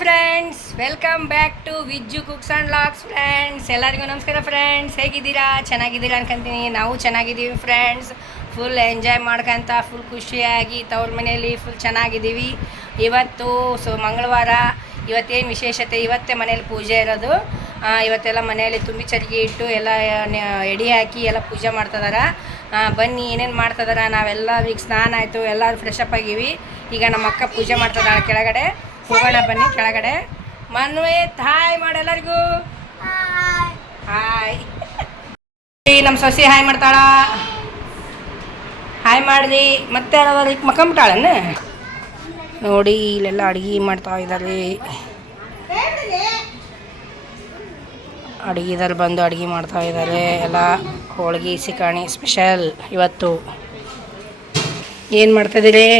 Friends, welcome back to Vijju cooks and vlogs friends. ಎಲ್ಲರಿಗೂ ನಮಸ್ಕಾರ friends. ಹೇಗಿದ್ದೀರಾ? ಚೆನ್ನಾಗಿದ್ದೀರಾ ಅನ್ಕೊಂತೀನಿ. ನಾವು ಚೆನ್ನಾಗಿದ್ದೀವಿ ಫ್ರೆಂಡ್ಸ್. ಫುಲ್ ಎಂಜಾಯ್ ಮಾಡ್ಕೊಂತ ಫುಲ್ ಖುಷಿಯಾಗಿ ತವ್ರ ಮನೆಯಲ್ಲಿ ಫುಲ್ ಚೆನ್ನಾಗಿದ್ದೀವಿ. ಇವತ್ತು ಮಂಗಳವಾರ. ಇವತ್ತೇನು ವಿಶೇಷತೆ, ಇವತ್ತೇ ಮನೇಲಿ ಪೂಜೆ ಇರೋದು. ಇವತ್ತೆಲ್ಲ ಮನೆಯಲ್ಲಿ ತುಂಬಿ ಚರಿಗೆ ಇಟ್ಟು ಎಲ್ಲ ಎಡೆ ಹಾಕಿ ಎಲ್ಲ ಪೂಜೆ ಮಾಡ್ತಿದಾರೆ. ಬನ್ನಿ ಏನೇನು ಮಾಡ್ತಿದಾರೆ. ನಾವೆಲ್ಲ ಈಗ ಸ್ನಾನ ಆಯಿತು, ಎಲ್ಲರೂ ಫ್ರೆಶ್ ಅಪ್ ಆಗಿವಿ. ಈಗ ನಮ್ಮ ಅಕ್ಕ ಪೂಜೆ ಮಾಡ್ತಿದ್ದಾಳೆ ಕೆಳಗಡೆ. ಹೋಗೋಣ ಬನ್ನಿ ಕೆಳಗಡೆ. ಮನ್ವೇತ್ ಹಾಯ್ ಮಾಡಿ ಎಲ್ಲರಿಗೂ. ಹಾಯ್. ನಮ್ಮ ಸೊಸೆ ಹಾಯ್ ಮಾಡ್ತಾಳ. ಹಾಯ್ ಮಾಡ್ರಿ. ಮತ್ತೆ ಈಗ ಮಕ್ಕಂಬಿಟ್ಟಾಳನ್ನ ನೋಡಿ. ಇಲ್ಲೆಲ್ಲ ಅಡುಗೆ ಮಾಡ್ತಾ ಇದ್ದಾರೆ. ಅಡುಗೆದಲ್ಲಿ ಬಂದು ಅಡುಗೆ ಮಾಡ್ತಾ ಇದ್ದಾರೆ. ಎಲ್ಲ ಹೋಳಿಗೆ ಸಿಕಾಣಿ ಸ್ಪೆಷಲ್ ಇವತ್ತು. ಏನು ಮಾಡ್ತಾಯಿದ್ದೀರಿ?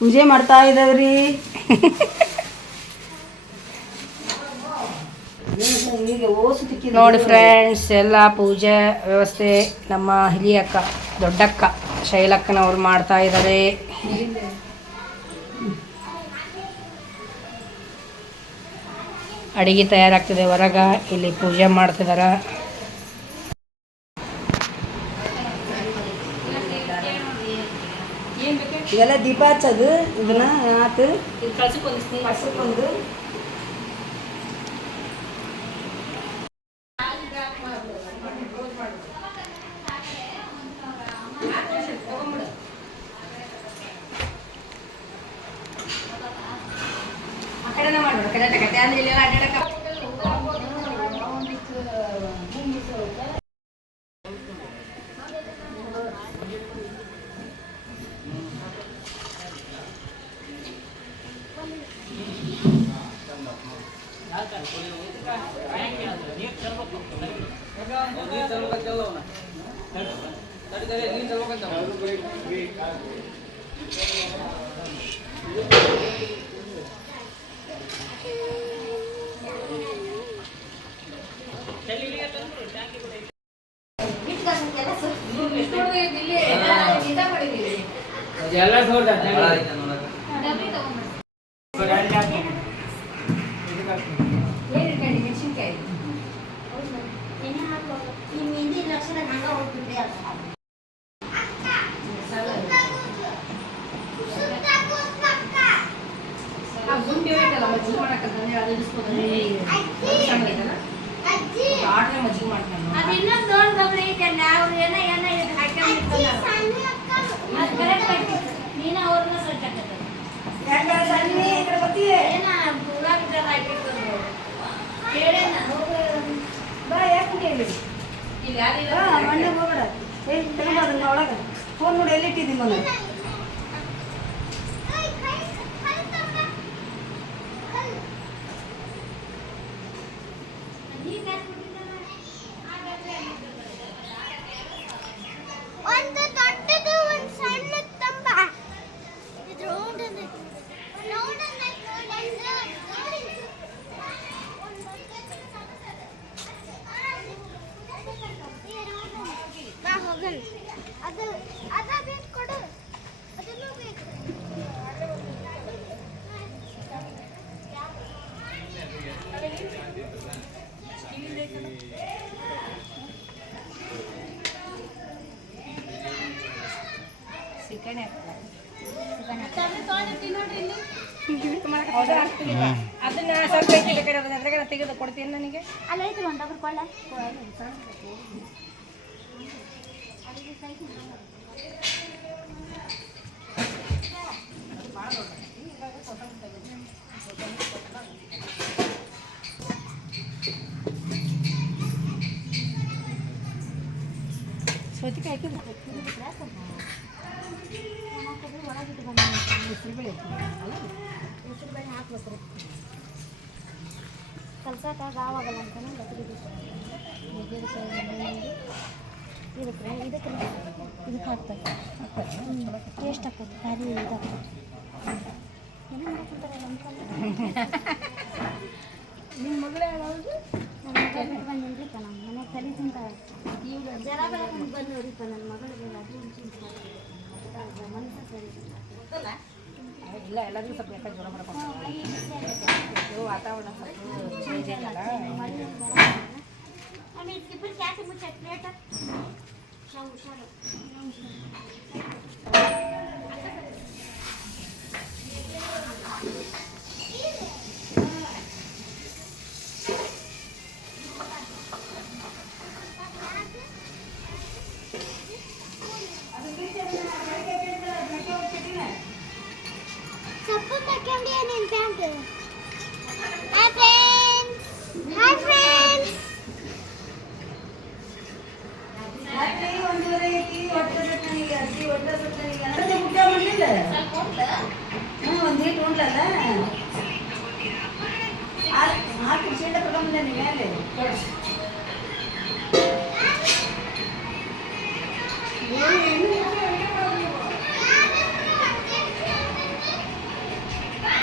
ಪೂಜೆ ಮಾಡ್ತಾ ಇದ್ದಾವ್ರಿ. ನೋಡಿ ಫ್ರೆಂಡ್ಸ್, ಎಲ್ಲ ಪೂಜೆ ವ್ಯವಸ್ಥೆ ನಮ್ಮ ಹಿರಿಯ ಅಕ್ಕ, ದೊಡ್ಡಕ್ಕ ಶೈಲಕ್ಕನವ್ರು ಮಾಡ್ತಾ ಇದ್ದಾರೆ. ಅಡಿಗೆ ತಯಾರಾಗ್ತಿದೆ ಹೊರಗ. ಇಲ್ಲಿ ಪೂಜೆ ಮಾಡ್ತಿದಾರ. ಇವೆಲ್ಲ ದೀಪ ಹಚ್ಚೋದು. ಇದನ್ನ ಆತು ಕಳ್ಸಕ್ಕೊಂದು ಮಾಡ್ಬೋದು. ಕತೆ ಅಂದ್ರೆ ಇಲ್ಲೆಲ್ಲ ಅಡ್ಡಾಡಕ ಒಳಗೆ ಫೋನ್ ನೋಡಿ ಎಲ್ಲಿಟ್ಟಿದ್ದೀನಿ ಮನೆ. ಅದನ್ನ ಸ್ವಲ್ಪ ಬೇಕಾದ್ರೆ ಅದನ್ನ ತೆಗೆದು ಕೊಡ್ತೀನಿ ನನಗೆ. ಅಲ್ಲ ಐತಿ ಒಂದು ಕೊಳ್ಳ ಸೌತೆಕಾಯಿ ಹಾಕಿದ್ರೆ ಹೆಸರುಬೇಳೆ ಹಾಕ್ಬೇಕು. ಕಲ್ಸಕ್ಕೆ ಗಾವಾಗಲ್ಲ ಅಂತಾನೆ ಇದಕ್ಕೆ ಇದಕ್ಕೆ ಹಾಕ್ತಾರೆ. ಟೇಸ್ಟ್ ಆಗ್ತದೆ. ಖಾಲಿ ಇದಾಗ್ತದೆ. ಏನು ಮಾಡ್ಕೊಂತಾರೆ ನಿಮ್ಮ ಮಗಳೇ ಯಾವುದು? ಬಂದಿನ್ರಿಪ್ಪ ನಮ್ಮ ಮನೆ ತಲೆ ತಿಂತಾರೆ. ಈಗ ಜರ ಬೆಳಕೊಂಡು ಬಂದು ನೋಡಿಪ್ಪ ನನ್ನ ಮಗಳಿಗೆ ಅದು ಮನಸ್ಸು ಸರಿ ಇಲ್ಲ ಎಲ್ಲರಿಗೂ ಸ್ವಲ್ಪ ಯಾಕೆ ಜ್ವರ ಮಾಡ್ಕೊಂಡು ವಾತಾವರಣ ಸ್ವಲ್ಪ ಚೇಂಜ್ ಆಗಲ್ಲ. ಒಂದೀಟು ಉಂಟಲ್ಲ ಹಾಕಿ ಚೀಲ ತಗೊಂಡ್ಬಂದೆ ನೀವು ಮೇಲೆ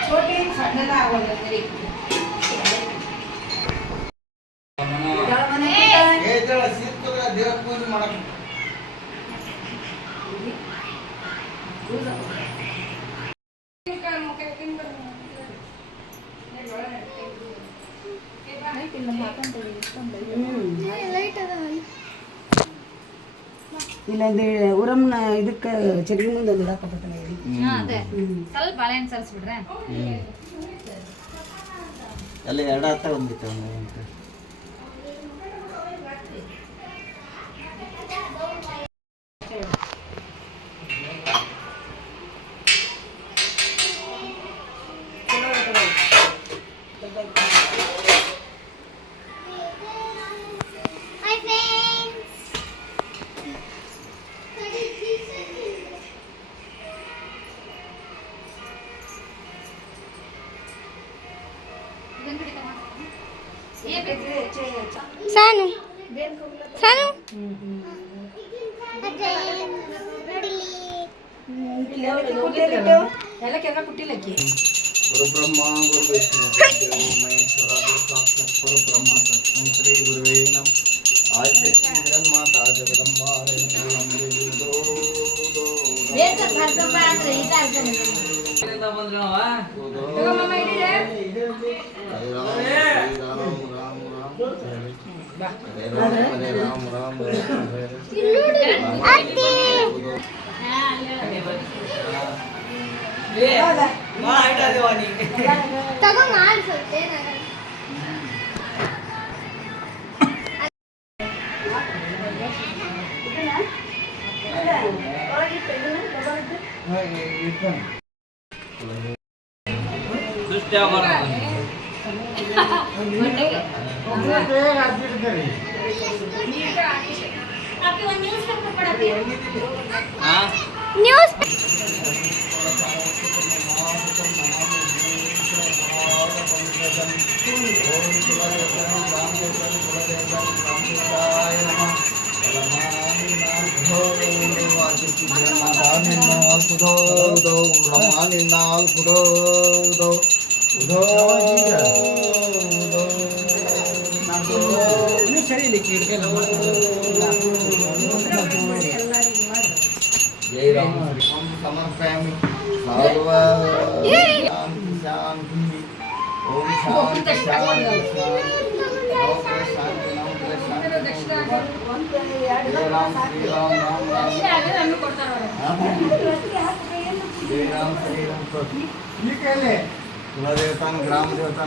छोटी सಣ್ಣದ ಆಗೋಲ್ಲ ಸರಿ ದೇವ್ರ ಪೂಜೆ ಮಾಡಕ್ಕೆ ಇಲ್ಲ ಉರಮ್ನ ಇದಕ್ಕೆ ಚಟ್ನಿ ಮುಂದೆ ಇಡಾಕತ್ತಲ್ಲ ಅದೇ ಸ್ವಲ್ಪ ಬಾಳೆಹಣ್ಣು ಸರಿಸ್ಬಿಡ್ರೆ ಅಲ್ಲಿ ಎರಡು ಹತ್ತ ಬಂದಿತ್ತು ಅಂತ ಸಾನು ಸಾನು ಎಲ್ಲ ಕೆಲ ಕುಟ್ಟಿಲ್ಲಕ್ಕಿ ಗುರುಬ್ರಹ್ಮ ಗುರು ವಿಷ್ಣು ಗುರು ಮಹೇಶ್ವರ ಗುರು ಸಾಕ್ಷಾತ್ ಪರಬ್ರಹ್ಮ ತಸ್ಮೈ ಶ್ರೀ ಗುರುವೇ ನಮಃ ಆದಿಶಕ್ತಿ ಜಗನ್ಮಾತಾ ಜಗದಂಬಾ ತಗೋ ಮಾಡಿ ಸ್ವಲ್ಪ ನ್ಯೂಸ್ जय राम हम समर्पयामि सर्व शांति ओम शांति शांति शांति जय राम श्री राम राम राम जय राम श्री राम कुल देवता ग्राम देवता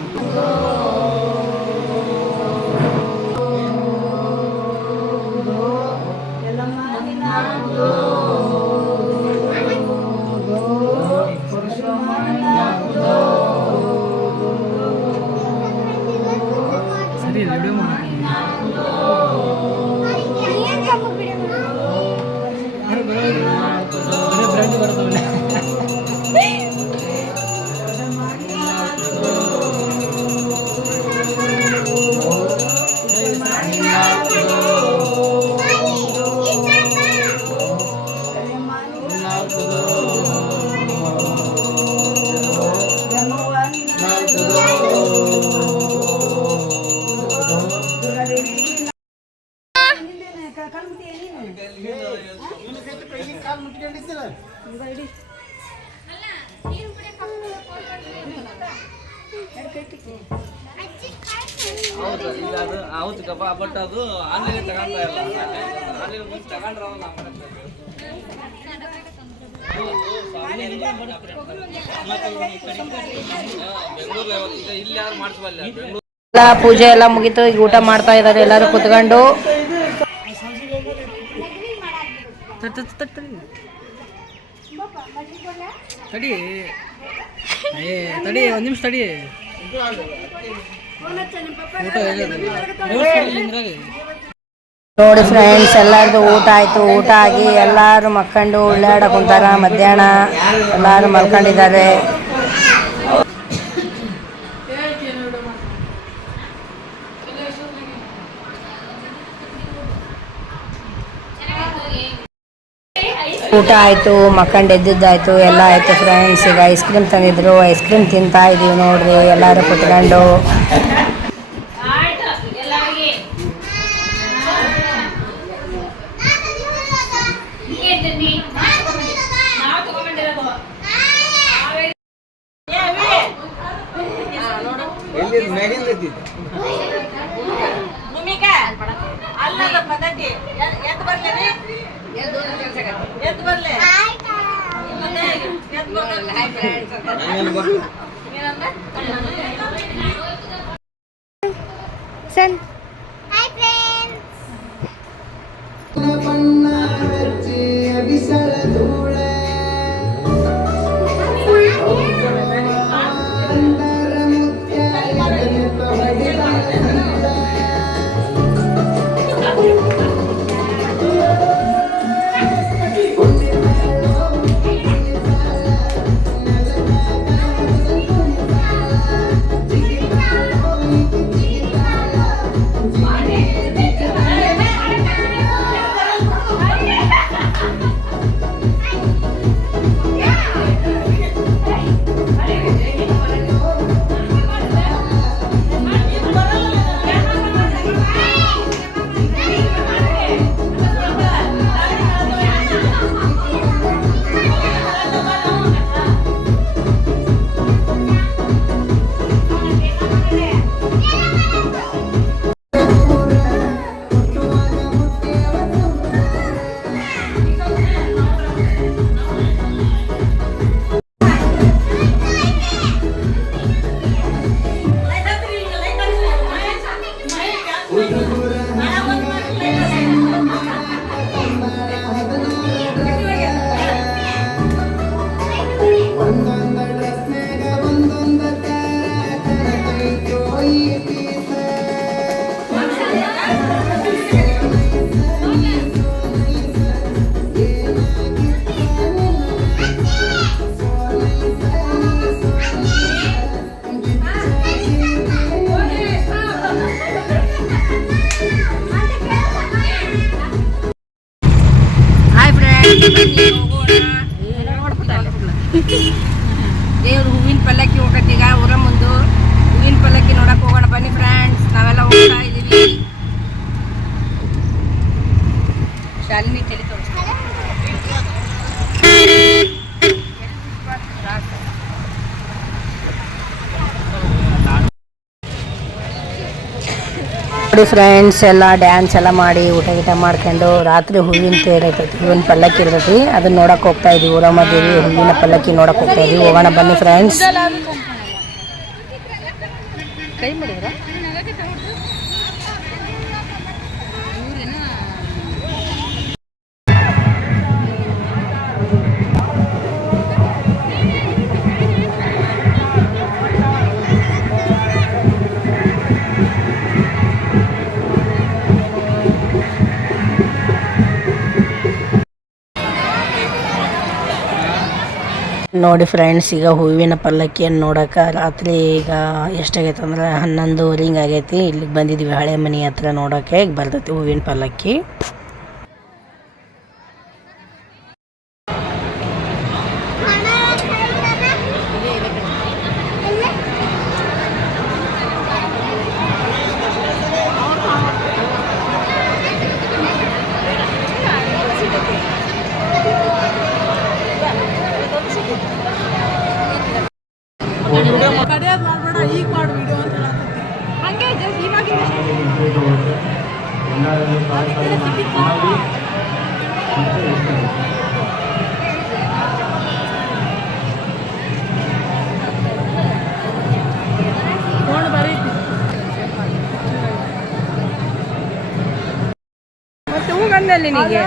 ಹೌದು ಈಗ ಅದು ಹೌದು ಕಪ್ಪ ಬಟ್ ಅದು ಆನ್ಲೈನ್ ತಗೊಂಡ್ರ ಇಲ್ಲ ಆನ್ಲೈನ್ ಮುಂಚೆ ತಗೊಂಡ್ರ ಬೆಂಗಳೂರಲ್ಲಿ ಈಗ ಇಲ್ಲಿ ಯಾರು ಮಾಡಿಸಬಲ್ಲ ಬೆಂಗಳೂರು ಎಲ್ಲ ಪೂಜೆ ಎಲ್ಲ ಮುಗೀತು. ಈಗ ಊಟ ಮಾಡ್ತಾ ಇದ್ದಾರೆ ಎಲ್ಲರೂ ಕುತ್ಕೊಂಡು. ತಡಿ ತಡಿ ಒಂದು ನಿಮಿಷ ತಡಿ ನೋಡಿ ಫ್ರೆಂಡ್ಸ್, ಎಲ್ಲರದು ಊಟ ಆಯ್ತು. ಊಟ ಆಗಿ ಎಲ್ಲರೂ ಮಕ್ಕಂಡು ಉಳ್ಳಾಡಕ್ ಕುಂತಾರ. ಮಧ್ಯಾಹ್ನ ಎಲ್ಲರೂ ಮಲ್ಕೊಂಡಿದ್ದಾರೆ. ಊಟ ಆಯಿತು, ಮಕ್ಕಂಡು ಎದ್ದಿದ್ದಾಯ್ತು, ಎಲ್ಲ ಆಯಿತು ಫ್ರೆಂಡ್ಸ್. ಈಗ ಐಸ್ ಕ್ರೀಮ್ ತಂದಿದ್ರು, ಐಸ್ ಕ್ರೀಮ್ ತಿಂತಾ ಇದೀವಿ ನೋಡ್ರಿ ಎಲ್ಲರೂ ಕುತ್ಕೊಂಡು. ಎಲ್ಲಿ ಮ್ಯಾಗಿಂದ ದೇವ್ರು ಹೂವಿನ ಪಲ್ಲಕ್ಕಿ ಹೋಗತ್ತೆ. ಈಗ ಊರ ಮುಂದೆ ಹೂವಿನ ಪಲ್ಲಕ್ಕಿ ನೋಡಕ್ ಹೋಗೋಣ ಬನ್ನಿ ಫ್ರೆಂಡ್ಸ್. ನಾವೆಲ್ಲ ಹೋಗ್ತಾ ಇದೀವಿ. ಶಾಲಿನಿ ತಲೆ ತೋರಿಸ್ತಾರೆ. ನೋಡಿ ಫ್ರೆಂಡ್ಸ್, ಎಲ್ಲ ಡ್ಯಾನ್ಸ್ ಎಲ್ಲ ಮಾಡಿ ಊಟ ಗೀಟ ಮಾಡ್ಕೊಂಡು ರಾತ್ರಿ ಹೂವಿನ ತೇರ್ ಇರ್ತೈತಿ, ಹೂವಿನ ಪಲ್ಲಕ್ಕಿ ಇರ್ತೈತಿ. ಅದನ್ನ ನೋಡಕ್ ಹೋಗ್ತಾ ಇದೀವಿ. ಊರಮ್ಮ ದೇವಿ ಹೂವಿನ ಪಲ್ಲಕ್ಕಿ ನೋಡಕ್ ಹೋಗ್ತಾ ಇದೀವಿ. ಹೋಗೋಣ ಬನ್ನಿ ಫ್ರೆಂಡ್ಸ್. ಕೈ ಮಾಡಿದ್ರ ನೋಡಿ ಫ್ರೆಂಡ್ಸ್, ಈಗ ಹೂವಿನ ಪಲ್ಲಕ್ಕಿಯನ್ನು ನೋಡೋಕೆ ರಾತ್ರಿ ಈಗ ಎಷ್ಟಾಗೈತೆ ಅಂದ್ರೆ 11:30 ಹಿಂಗಾಗೈತಿ. ಇಲ್ಲಿಗೆ ಬಂದಿದ್ವಿ ಹಳೆ ಮನೆ ಹತ್ರ ನೋಡೋಕೆ. ಈಗ ಬರ್ತೈತಿ ಹೂವಿನ ಪಲ್ಲಕ್ಕಿ. ಕಡಿಯೋದು ಮಾಡ್ಬೇಡ, ಈಗ ಮಾಡ್ಬೇಕು. ಮತ್ತೆ ಹೂಗಂದಲ್ಲಿ ನಿನಗೆ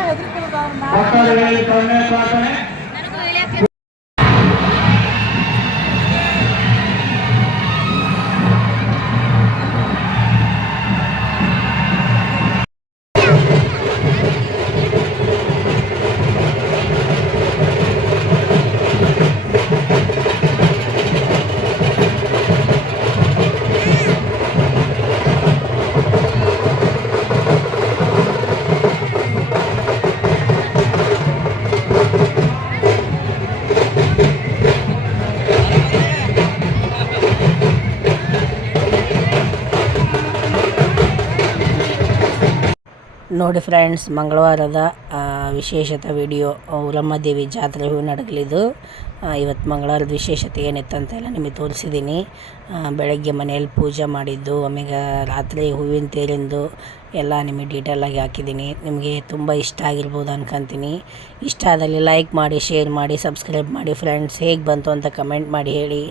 ನೋಡಿ ಫ್ರೆಂಡ್ಸ್, ಮಂಗಳವಾರದ ವಿಶೇಷತೆ ವಿಡಿಯೋ ಊರಮ್ಮ ದೇವಿ ಜಾತ್ರೆ ಹೂ ನಡಗಲಿದ್ದು. ಇವತ್ತು ಮಂಗಳವಾರದ ವಿಶೇಷತೆ ಏನಿತ್ತಂತೆಲ್ಲ ನಿಮಗೆ ತೋರಿಸಿದ್ದೀನಿ. ಬೆಳಗ್ಗೆ ಮನೆಯಲ್ಲಿ ಪೂಜೆ ಮಾಡಿದ್ದು, ಆಮೇಲೆ ರಾತ್ರಿ ಹೂವಿನ ತೇರಿಂದು ಎಲ್ಲ ನಿಮಗೆ ಡೀಟೇಲಾಗಿ ಹಾಕಿದ್ದೀನಿ. ನಿಮಗೆ ತುಂಬ ಇಷ್ಟ ಆಗಿರ್ಬೋದು ಅನ್ಕೊತೀನಿ. ಇಷ್ಟ ಆದಲ್ಲಿ ಲೈಕ್ ಮಾಡಿ, ಶೇರ್ ಮಾಡಿ, ಸಬ್ಸ್ಕ್ರೈಬ್ ಮಾಡಿ ಫ್ರೆಂಡ್ಸ್. ಹೇಗೆ ಬಂತು ಅಂತ ಕಮೆಂಟ್ ಮಾಡಿ ಹೇಳಿ.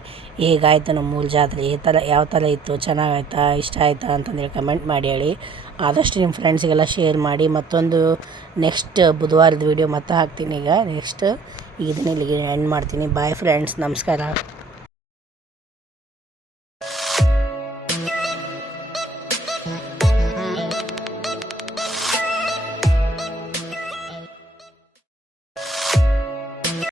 ಹೇಗಾಯಿತು ನಮ್ಮ ಮೂಲ ಜಾತ್ರೆ, ಈ ಥರ ಯಾವ ಥರ ಇತ್ತು, ಚೆನ್ನಾಗಾಯ್ತಾ, ಇಷ್ಟ ಆಯಿತಾ ಅಂತಂದೇಳಿ ಕಮೆಂಟ್ ಮಾಡಿ ಹೇಳಿ. ಆದಷ್ಟು ನಿಮ್ಮ ಫ್ರೆಂಡ್ಸಿಗೆಲ್ಲ ಶೇರ್ ಮಾಡಿ. ಮತ್ತೊಂದು ನೆಕ್ಸ್ಟ್ ಬುಧವಾರದ ವೀಡಿಯೋ ಮತ್ತೆ ಹಾಕ್ತೀನಿ. ಈಗ ನೆಕ್ಸ್ಟ್ ಇದನ್ನ ಇಲ್ಲಿಗೆ ಎಂಡ್ ಮಾಡ್ತೀನಿ. ಬಾಯ್ ಫ್ರೆಂಡ್ಸ್, ನಮಸ್ಕಾರ.